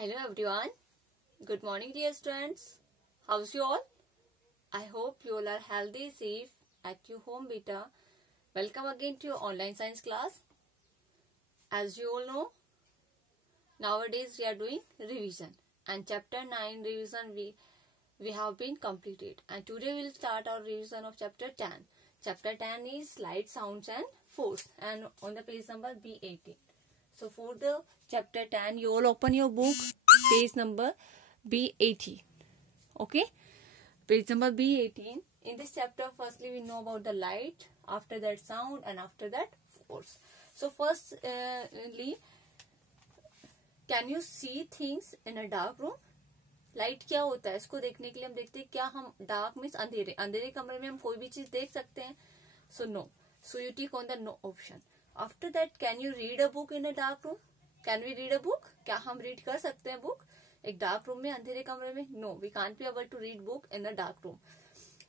Hello everyone. Good morning dear students. How's you all? I hope you all are healthy, safe at your home beta. Welcome again to your online science class. As you all know, nowadays we are doing revision and chapter 9 revision we have been completed, and today we will start our revision of chapter 10. Chapter 10 is light, sounds and force, and on the page number B18. So for the chapter 10, you all open your book, page number B18. Okay, page number B18. In this chapter, firstly we know about the light, after that sound, and after that force. So firstly, can you see things in a dark room? Light क्या होता है, इसको देखने के लिए हम देखते हैं क्या हम डार्क मीन्स अंधेरे, अंधेरे कमरे में हम कोई भी चीज देख सकते हैं? So no, so you tick on the no option. After that, can you read a book in a dark room? Can we read a book? क्या हम रीड कर सकते हैं बुक एक डार्क रूम में, अंधेरे कमरे में? No, we can't be able to read book in a dark room.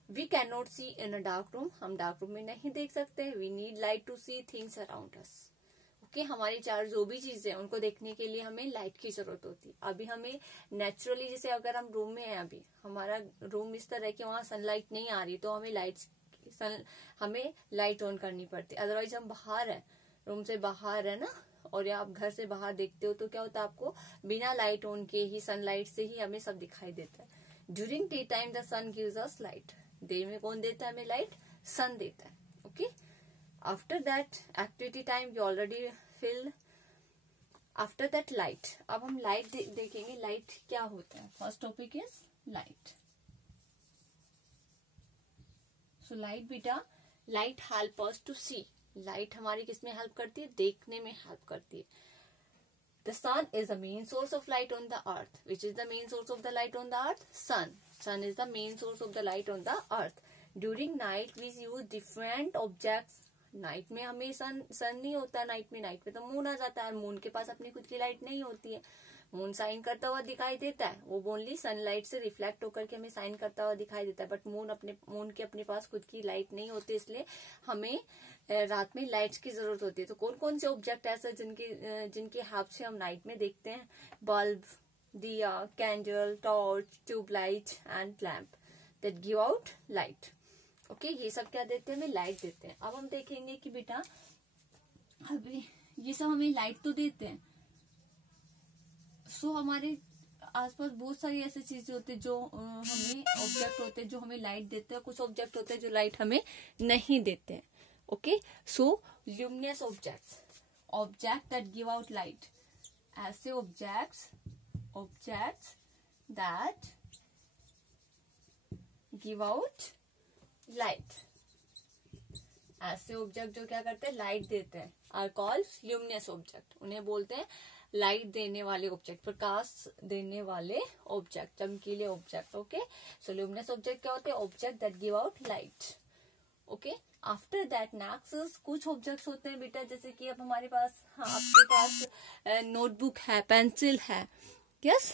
We can not see in a dark room, हम डार्क रूम में नहीं देख सकते. We need light to see things around us. Okay, हमारी चार जो भी चीजें उनको देखने के लिए हमें लाइट की जरूरत होती है. अभी हमें नेचुरली, जैसे अगर हम रूम में हैं, अभी हमारा रूम इस तरह कि वहां सनलाइट नहीं आ रही, तो हमें लाइट ऑन करनी पड़ती है. अदरवाइज हम बाहर है, रूम से बाहर है ना, और या आप घर से बाहर देखते हो तो क्या होता है, आपको बिना लाइट ऑन के ही, सनलाइट से ही हमें सब दिखाई देता है. During day time the sun gives us light. Day में कौन देता है हमें लाइट? सन देता है. Okay, after that activity time we already filled. After that light, अब हम लाइट देखेंगे. लाइट क्या होता है? First topic is light. So light बेटा, light help us to see. Light हमारी किसमें हेल्प करती है? देखने में हेल्प करती है. The sun is the main source of light on the earth. Which is the main source of the light on the earth? Sun. Sun is the main source of the light on the earth. During night we use different objects. Night में हमें सन नहीं होता. Night में तो moon आ जाता है. Moon के पास अपनी खुद की लाइट नहीं होती है. मून साइन करता हुआ दिखाई देता है, वो ओनली सनलाइट से रिफ्लेक्ट होकर के हमें साइन करता हुआ दिखाई देता है. बट मून के अपने पास खुद की लाइट नहीं होती, इसलिए हमें रात में लाइट्स की जरूरत होती है. तो कौन कौन से ऑब्जेक्ट ऐसे जिनकी हेल्प से हम नाइट में देखते हैं? बल्ब, दिया, candle, torch, tubelight and lamp that give out light. Okay, ये सब क्या देते हैं? हमें लाइट देते हैं. अब हम देखेंगे कि बेटा अभी ये सब हमें लाइट तो देते हैं. सो हमारे आसपास बहुत सारी ऐसी चीजें होती है जो हमें ऑब्जेक्ट होते हैं जो हमें लाइट देते हैं. कुछ ऑब्जेक्ट होते हैं जो लाइट हमें नहीं देते हैं. Okay, so luminous object that give out light. ऐसे objects that give out light, ऐसे ऑब्जेक्ट जो क्या करते हैं? लाइट देते हैं, आर कॉल्ड ल्यूमिनस ऑब्जेक्ट. उन्हें बोलते हैं लाइट देने वाले ऑब्जेक्ट, प्रकाश देने वाले ऑब्जेक्ट, चमकीले object. Okay, so luminous object क्या होते हैं? Object that give out light. Okay, after that next कुछ ऑब्जेक्ट्स होते हैं बेटा, जैसे कि अब हमारे पास, हाँ, आपके पास नोटबुक है, पेंसिल है, यस,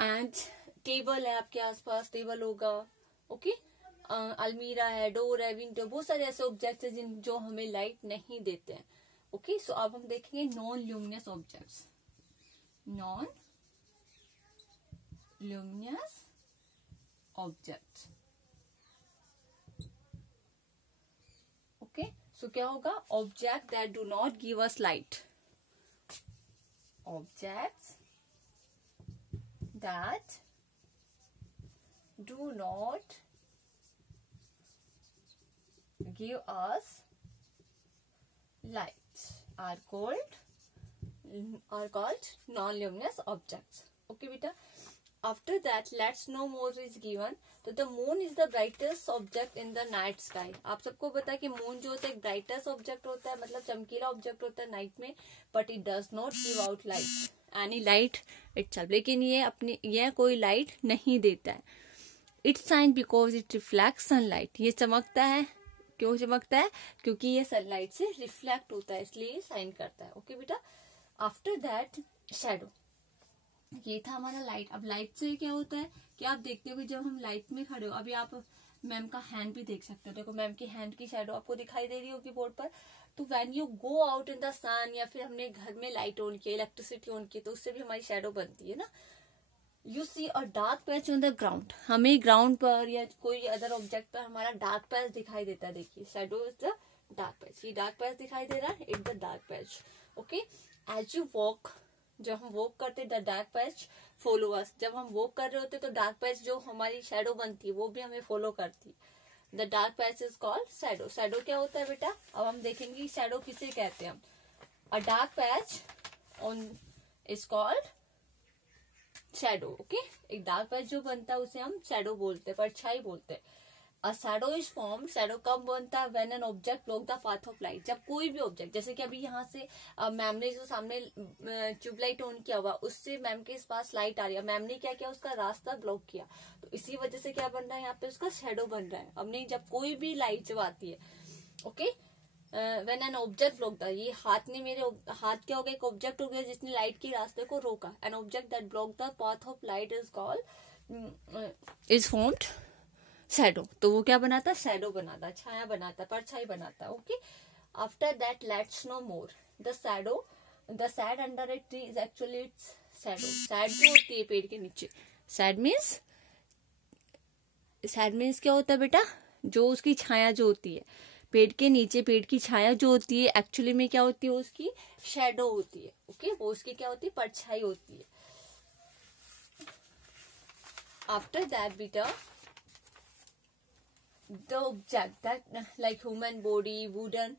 एंड टेबल है. आपके आसपास टेबल होगा. ओके, अलमीरा है, डोर है, विंडो, बहुत सारे ऐसे ऑब्जेक्ट्स हैं जो हमें लाइट नहीं देते हैं. ओके, सो अब हम देखेंगे non luminous objects. Non luminous object. Okay, so क्या होगा? Object that do not give us light. Objects that do not give us light are called non-luminous objects. Okay beta, after that let's know more is given. तो the moon is the brightest object in the night sky. आप सबको पता है कि moon जो होता है एक ब्राइटेस्ट ऑब्जेक्ट होता है, मतलब चमकीला ऑब्जेक्ट होता है नाइट में, but it does not give out light any light itself. लेकिन ये कोई लाइट नहीं देता है. It's shine because it reflect sunlight. ये चमकता है. क्यों चमकता है? क्योंकि ये सनलाइट से रिफ्लेक्ट होता है, इसलिए साइन करता है. ओके बेटा, आफ्टर दैट शैडो. ये था हमारा लाइट. अब लाइट से क्या होता है कि आप देखते हो कि जब हम लाइट में खड़े हो, अभी आप मैम का हैंड भी देख सकते हो. देखो मैम की हैंड की शैडो आपको दिखाई दे रही होगी बोर्ड पर. तो when you go out in the sun, या फिर हमने घर में लाइट ऑन किया, इलेक्ट्रिसिटी ऑन की, तो उससे भी हमारी शेडो बनती है ना. You see a dark patch on the ground, हमें ग्राउंड पर या कोई अदर ऑब्जेक्ट पर हमारा डार्क पैच दिखाई देता है. देखिए shadow is the dark patch. ये डार्क पैच दिखाई दे रहा है, it's the dark patch. Okay, as you walk, जब हम वॉक करते the dark patch follow us. जब हम वॉक कर रहे होते तो डार्क पैच जो हमारी शेडो बनती है वो भी हमें फॉलो करती है. The dark patch is called shadow. Shadow क्या होता है बेटा, अब हम देखेंगे शेडो किसे कहते हैं हम. अ dark patch on is called shadow. Okay, एक डार्क पैच जो बनता है उसे हम शेडो बोलते हैं, परछाई बोलते हैं. अ शैडो इज फॉर्म, शैडो कब बनता है, when an object block the path of light. जब कोई भी ऑब्जेक्ट, जैसे कि अभी यहाँ से मैम ने जो सामने ट्यूबलाइट ऑन किया हुआ, उससे मैम के पास लाइट आ रही है, मैम ने क्या किया, उसका रास्ता ब्लॉक किया, तो इसी वजह से क्या बन रहा है यहाँ पे, उसका शेडो बन रहा है. अब नहीं, जब कोई भी लाइट जब आती है, okay, when an object block the, ये हाथ ने, मेरे हाथ क्या हो गया, एक ऑब्जेक्ट हो गया जिसने लाइट के रास्ते को रोका. An object that block the path of light is called, is formed shadow. तो वो क्या बनाता है, शेडो बनाता, छाया बनाता, परछाई बनाता. Okay, after that let's no more. The shadow, the sad under a tree is actually its shadow. Sad जो होती है पेड़ के नीचे, सैड मीन्स क्या होता है बेटा, जो उसकी छाया जो होती है पेड़ के नीचे, पेड़ की छाया जो होती है एक्चुअली में क्या होती है, उसकी शेडो होती है. ओके, वो उसकी क्या होती है, परछाई होती है. आफ्टर दैट बेटा, the object that like human body, wooden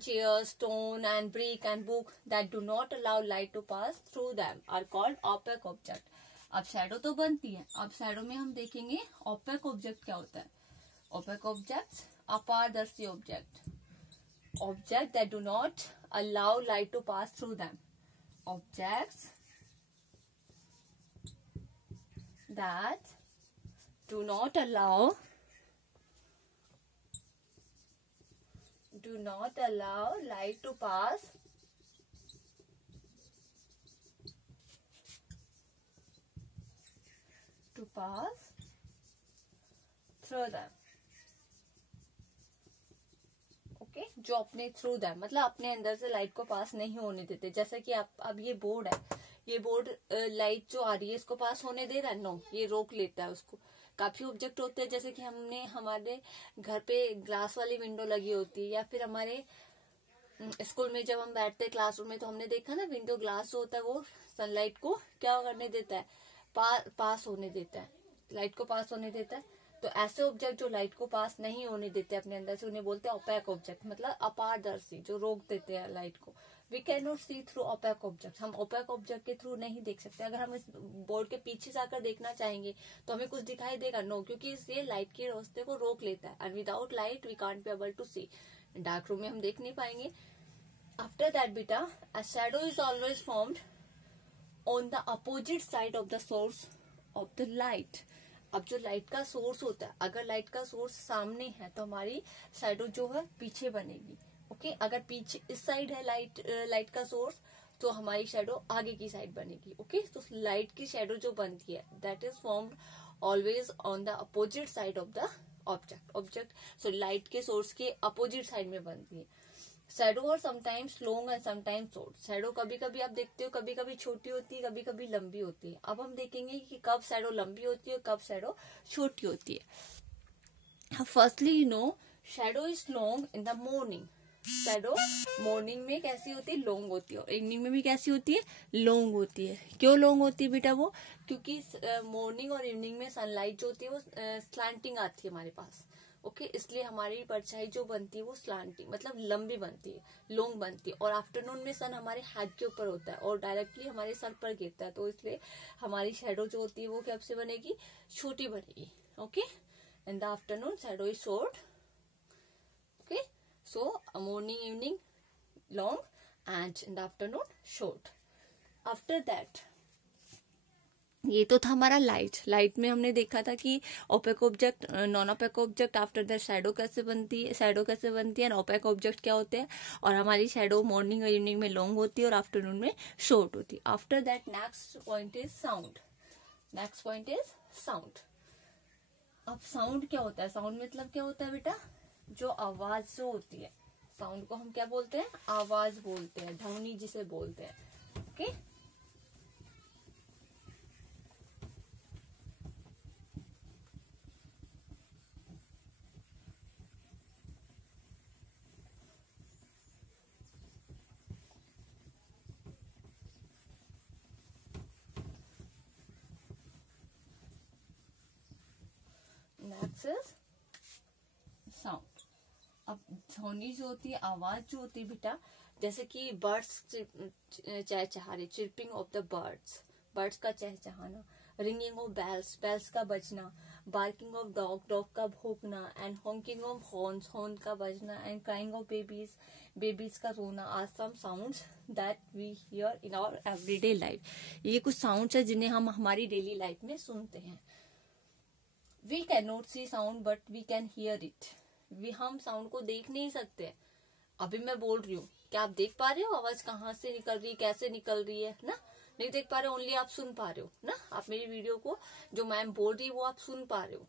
chairs, stone and brick and book that do not allow light to pass through them are called opaque object. अब शेडो तो बनती है, अब शेडो में हम देखेंगे opaque object क्या होता है. opaque objects, अपारदर्शी object, object that do not allow light to pass through them, objects that do not allow light to pass through them. Okay, जो अपने थ्रू दैम मतलब अपने अंदर से लाइट को पास नहीं होने देते. जैसे कि आप, अब ये बोर्ड है, ये बोर्ड लाइट जो आ रही है इसको पास होने दे रहा है, नो, ये रोक लेता है उसको. काफी ऑब्जेक्ट होते हैं, जैसे कि हमने हमारे घर पे ग्लास वाली विंडो लगी होती है, या फिर हमारे स्कूल में जब हम बैठते हैं क्लासरूम में, तो हमने देखा ना, विंडो ग्लास जो होता है वो सनलाइट को क्या करने देता है, पास होने देता है, लाइट को पास होने देता है. तो ऐसे ऑब्जेक्ट जो लाइट को पास नहीं होने देते अपने अंदर से, उन्हें बोलते हैं ओपैक ऑब्जेक्ट, मतलब अपारदर्शी, जो रोक देते हैं लाइट को. We can not see through opaque object, हम ओपैक ऑब्जेक्ट के थ्रू नहीं देख सकते. अगर हम इस बोर्ड के पीछे जाकर देखना चाहेंगे तो हमें कुछ दिखाई देगा, नो, क्योंकि इससे लाइट के रास्ते को रोक लेता है. And without light we can't be able to see. Dark room में हम देख नहीं पाएंगे. आफ्टर दैट बेटा, a shadow is always formed on the opposite side of the source of the light. अब जो लाइट का सोर्स होता है, अगर लाइट का सोर्स सामने है तो हमारी शैडो जो है पीछे बनेगी. ओके, अगर पीछे इस साइड है लाइट का सोर्स, तो हमारी शैडो आगे की साइड बनेगी. ओके, तो लाइट की शैडो जो बनती है that is formed always on the opposite side of the object. So light के सोर्स के अपोजिट साइड में बनती है. शैडो और sometimes long and sometimes short. Shadow कभी कभी आप देखते हो कभी कभी छोटी होती है, कभी कभी लंबी होती है. अब हम देखेंगे कि कब शैडो लंबी होती है और कब शैडो छोटी होती है. Firstly you know, shadow is long in the morning. Shadow morning में कैसी होती है, लॉन्ग होती है, और इवनिंग में भी कैसी होती है, लॉन्ग होती है. क्यों लॉन्ग होती है बेटा वो, क्योंकि मॉर्निंग और इवनिंग में सनलाइट जो होती है वो स्लैंटिंग आती है हमारे पास. ओके, इसलिए हमारी परछाई जो बनती है वो स्लांटिंग मतलब लंबी बनती है, लॉन्ग बनती है. और आफ्टरनून में सन हमारे हेड के ऊपर होता है और डायरेक्टली हमारे सर पर गिरता है, तो इसलिए हमारी शैडो जो होती है वो कब से बनेगी, छोटी बनेगी. Okay, in the afternoon shadow is short. Okay, so morning evening long and in the afternoon short. After that, ये तो था हमारा लाइट में हमने देखा था कि opaque object, non opaque object, after that shadow कैसे बनती है, एंड ओपेक ऑब्जेक्ट क्या होते हैं. और हमारी शैडो मॉर्निंग और इवनिंग में लॉन्ग होती है और आफ्टरनून में शॉर्ट होती है. After that next point is sound. अब साउंड क्या होता है, साउंड मतलब क्या होता है बेटा, जो आवाज जो होती है, साउंड को हम क्या बोलते हैं? आवाज बोलते हैं, ध्वनि जिसे बोलते हैं। Okay, next is sound. अब ध्वनि जो होती है, आवाज जो होती है बेटा, जैसे कि बर्ड्स चहचहा रहे, chirping of the birds, birds का चहचहाना, रिंगिंग ऑफ बेल्स, बेल्स का बजना, बार्किंग ऑफ डॉग, डॉग का भौंकना, and honking of horns, horn का बजना, and crying of babies, babies का रोना are some sounds that we hear in our everyday life. ये कुछ साउंड्स है जिन्हें हम हमारी डेली लाइफ में सुनते हैं। We can not see sound but we can hear it. हम साउंड को देख नहीं सकते। अभी मैं बोल रही हूँ, क्या आप देख पा रहे हो आवाज कहाँ से निकल रही है, कैसे निकल रही है ना? नहीं देख पा रहे हो, ओनली आप सुन पा रहे हो ना। आप मेरी वीडियो को जो मैम बोल रही है वो आप सुन पा रहे हो।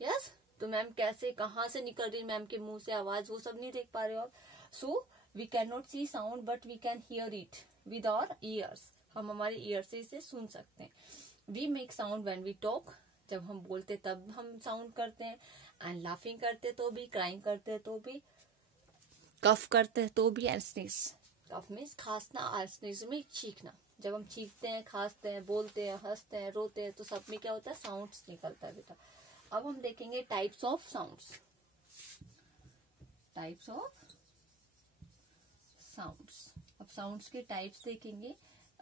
यस, तो मैम कैसे कहाँ से निकल रही है मैम के मुंह से आवाज, वो सब नहीं देख पा रहे हो आप। So we can not see sound but we can hear it with our ears. हम हमारे ईयर से इसे सुन सकते हैं। We make sound when we talk, जब हम बोलते तब हम साउंड करते हैं। एंड लाफिंग करते तो भी, क्राइंग करते तो भी, कफ करते तो भी, एंड स्नीज। कफ मीन्स खांसना और स्नीज में चीखना। जब हम चीखते हैं, खांसते हैं, बोलते हैं, हंसते हैं, रोते हैं, तो सब में क्या होता है? साउंड्स निकलता है बेटा। अब हम देखेंगे types of sounds. Types of sounds. अब साउंड्स के टाइप्स देखेंगे।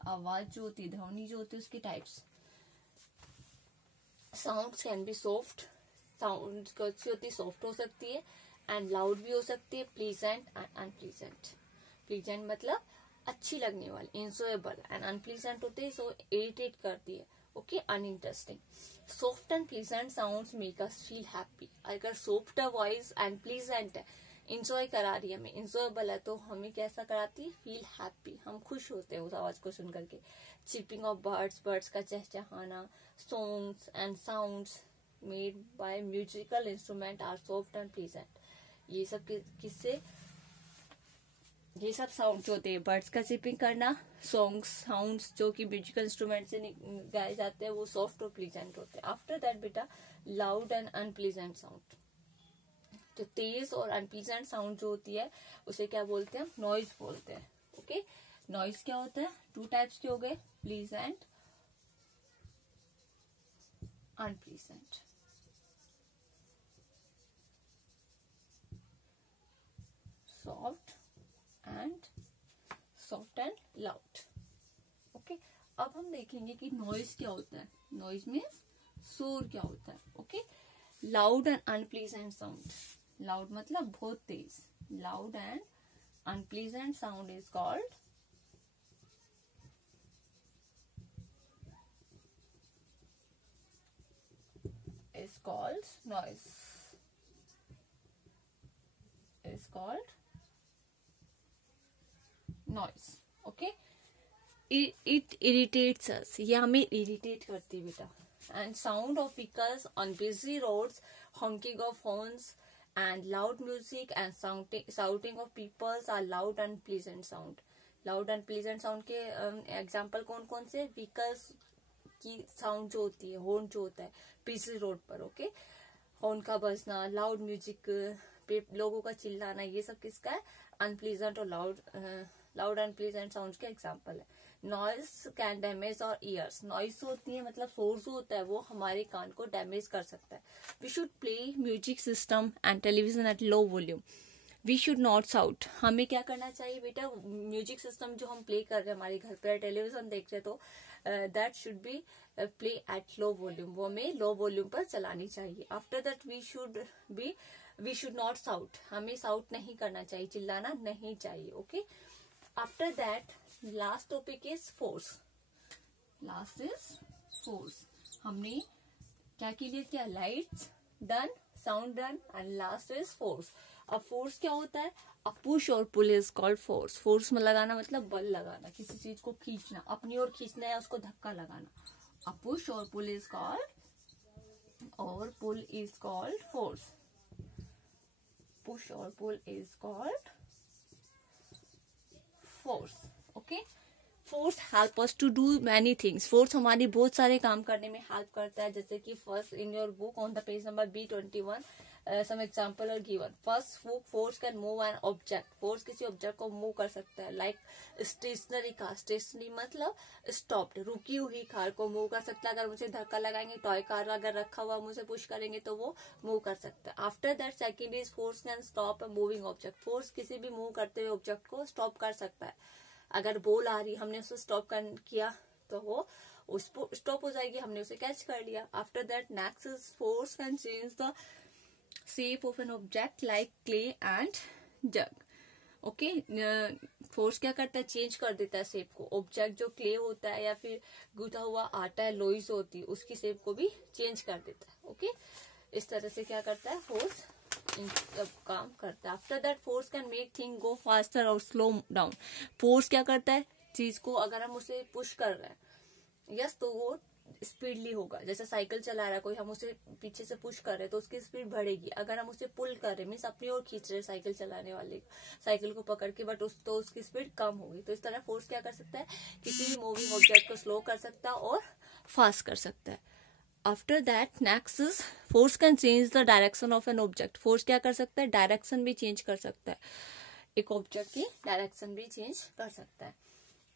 आवाज जो होती है, ध्वनि जो होती है, उसकी types. Sounds can be soft, sound कौन-सी होती है? सॉफ्ट हो सकती है, एंड लाउड भी हो सकती है, प्लीजेंट एंड अनप्लीजेंट। प्लीजेंट मतलब अच्छी लगने वाली, इंजॉयबल, एंड अनप्लीजेंट होते हैं सो इरिटेट करती है, okay, uninteresting. Soft and pleasant sounds make us feel happy. अगर सॉफ्ट वॉइस एंड प्लीजेंट है, इंजॉय करा रही है हमें, इंजॉयबल है, तो हमें कैसा कराती है? फील हैप्पी, हम खुश होते हैं उस आवाज को सुन करके। चिपिंग ऑफ बर्ड्स, बर्ड्स का चहचहाना, songs and sounds made by musical instrument are soft and pleasant. ये सब किससे? ये सब साउंड जो होते हैं, बर्ड्स का चिपिंग करना, सॉन्ग्स, साउंड्स जो कि म्यूजिकल इंस्ट्रूमेंट से गाए जाते हैं, वो सॉफ्ट और प्लीजेंट होते हैं। आफ्टर दैट बेटा, लाउड एंड अनप्लीजेंट साउंड। जो तेज और अनप्लीजेंट साउंड जो होती है उसे क्या बोलते हैं? नॉइज बोलते हैं। ओके, नॉइज क्या होता है? टू टाइप्स के हो गए, pleasant, unpleasant. Soft and loud. Okay, अब हम देखेंगे कि नॉइज क्या होता है। नॉइज मीन्स शोर क्या होता है। Okay, loud and unpleasant sound. Loud मतलब बहुत तेज, loud and unpleasant sound is called noise. Is called noise. Okay, it irritates us. ये हमें irritate करती है बेटा. And sound of vehicles on busy roads, honking of horns, and loud music and shouting of people are loud and pleasant sound. Loud and pleasant sound के example कौन कौन से? Vehicles की साउंड जो होती है, हॉर्न जो होता है बिजी रोड पर, ओके, हॉर्न का बजना, लाउड म्यूजिक पे लोगों का चिल्लाना, ये सब किसका है? अनप्लीजेंट और लाउड अनप्लीजेंट साउंड के एग्जांपल है। नॉइज कैन डैमेज और ईयर्स। नॉइज होती है मतलब शोर जो होता है वो हमारे कान को डैमेज कर सकता है। We should play music system and television at low volume. We should not shout. हमें क्या करना चाहिए बेटा? म्यूजिक सिस्टम जो हम प्ले कर रहे हैं हमारे घर पर, टेलीविजन देख रहे तो that should be play at low volume, वो हमें लो वॉल्यूम पर चलानी चाहिए। After that we should not shout. हमें साउट नहीं करना चाहिए, चिल्लाना नहीं चाहिए। Okay, after that last topic is force. Last is force. हमने क्या क्लियर किया? Lights done, sound done, and last is force. अब फोर्स क्या होता है? अ पुश और pull is called force. Force में लगाना मतलब बल लगाना, किसी चीज को खींचना, अपनी ओर खींचना है, उसको धक्का लगाना। अ पुश और पुल इज कॉल्ड, और pull is called force. push or pull is called force. Okay, force help us to do many things. Force हमारी बहुत सारे काम करने में हेल्प करता है. जैसे कि first in your book on the page number B21 some example are given. First, force can move an object. Force किसी ऑब्जेक्ट को मूव कर सकता है. Like stationary car. स्टेशनरी मतलब स्टॉप्ड, रुकी हुई कार को मूव कर सकता है. अगर मुझे धक्का लगाएंगे, टॉय कार अगर रखा हुआ मुझे पुश करेंगे तो वो मूव कर सकता है. After that second is force can stop a moving object. Force किसी भी मूव करते हुए ऑब्जेक्ट को स्टॉप कर सकता है. अगर बॉल आ रही, हमने उसे स्टॉप किया तो वो उसको स्टॉप हो जाएगी, हमने उसे कैच कर लिया. After that next is force can change the shape of an object like clay and jug. Okay, force क्या करता है, चेंज कर देता है शेप को. ऑब्जेक्ट जो क्ले होता है या फिर गूथा हुआ आटा है, लोईस होती है, उसकी शेप को भी चेंज कर देता है. ओके, इस तरह से क्या करता है, फोर्स काम करता है. After that force can make thing go faster और स्लो डाउन. फोर्स क्या करता है, चीज को अगर हम उसे पुश कर रहे हैं यस तो वो स्पीडली होगा. जैसे साइकिल चला रहा है कोई, हम उसे पीछे से पुश कर रहे हैं तो उसकी स्पीड बढ़ेगी. अगर हम उसे पुल कर रहे मीन्स अपनी ओर खींच रहे साइकिल चलाने वाले साइकिल को पकड़ के, बट तो उसकी स्पीड कम होगी. तो इस तरह फोर्स क्या कर सकता है, किसी भी मूविंग ऑब्जेक्ट को स्लो कर सकता है और फास्ट कर सकता है. After that next is force can change the direction of N object. Force क्या कर सकता है, डायरेक्शन भी चेंज कर सकता है. एक ऑब्जेक्ट की डायरेक्शन भी चेंज कर सकता है.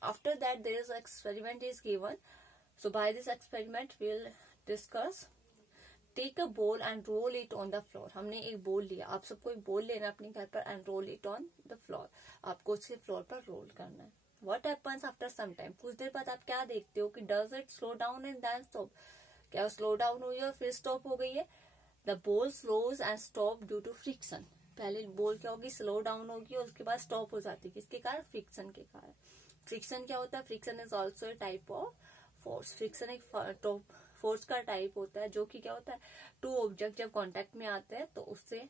After that there is experiment is given. So by this experiment we will discuss. Take a ball and roll it on the floor. हमने एक बॉल लिया, आप सबको एक बॉल लेना अपने घर पर and roll it on the floor. आपको उसके फ्लोर पर रोल करना है. What happens after some time. कुछ देर बाद आप क्या देखते हो कि does it slow down and then stop. क्या स्लो डाउन हुई और फिर स्टॉप हो गई है. The ball slows and stop due to friction. पहले बॉल क्या होगी, स्लो डाउन होगी और उसके बाद स्टॉप हो जाती है. किसके कारण, फ्रिक्शन के कारण. फ्रिक्शन क्या होता है, friction is also a type of force. Friction एक फोर्स का टाइप होता है जो कि क्या होता है, टू ऑब्जेक्ट जब कॉन्टेक्ट में आते हैं तो उससे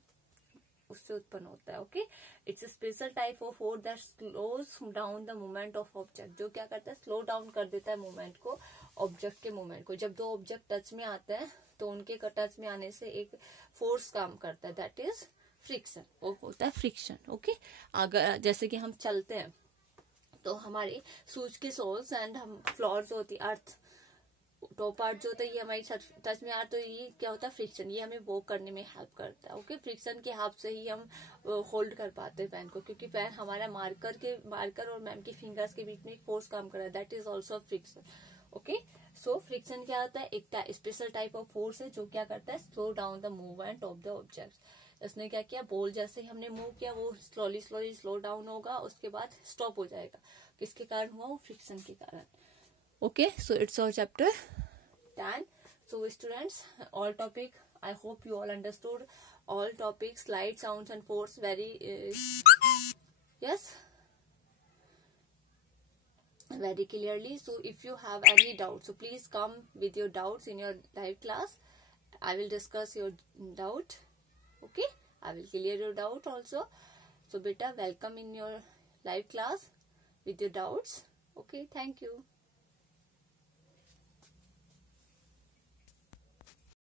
उत्पन्न होता है. Okay, it's a special type of force that slows down the movement of object. जो क्या करता है, स्लो डाउन कर देता है मूवमेंट को, ऑब्जेक्ट के मूवमेंट को. जब दो ऑब्जेक्ट टच में आते हैं तो उनके टच में आने से एक फोर्स काम करता है, दैट इज फ्रिक्शन. वो होता है फ्रिक्शन. ओके, अगर जैसे कि हम चलते हैं तो हमारे शूज की सोल्स एंड हम फ्लोर होती है, अर्थ टॉप पार्ट जो होता है ये हमारी टच में आ, तो ये क्या होता है, फ्रिक्शन. ये हमें वॉक करने में हेल्प करता है. ओके, फ्रिक्शन के हेल्प से ही हम होल्ड कर पाते हैं पेन को, क्योंकि पेन हमारा मार्कर और मैम की फिंगर्स के बीच में एक फोर्स काम कर रहा है, that is also friction. Okay, so friction क्या होता है, एक स्पेशल टाइप ऑफ फोर्स है जो क्या करता है, slow down the movement of the object. इसने क्या किया, बॉल जैसे ही हमने मूव किया वो स्लोली स्लो डाउन होगा, उसके बाद स्टॉप हो जाएगा. किसके कारण हुआ, वो फ्रिक्शन के कारण. Okay, so it's our chapter 10. So students, all topic, I hope you all understood all topics, light, sounds and force very yes, very clearly. So if you have any doubts, so please come with your doubts in your live class. I will discuss your doubt. Okay, I will clear your doubt also. So beta, welcome in your live class with your doubts. Okay, thank you.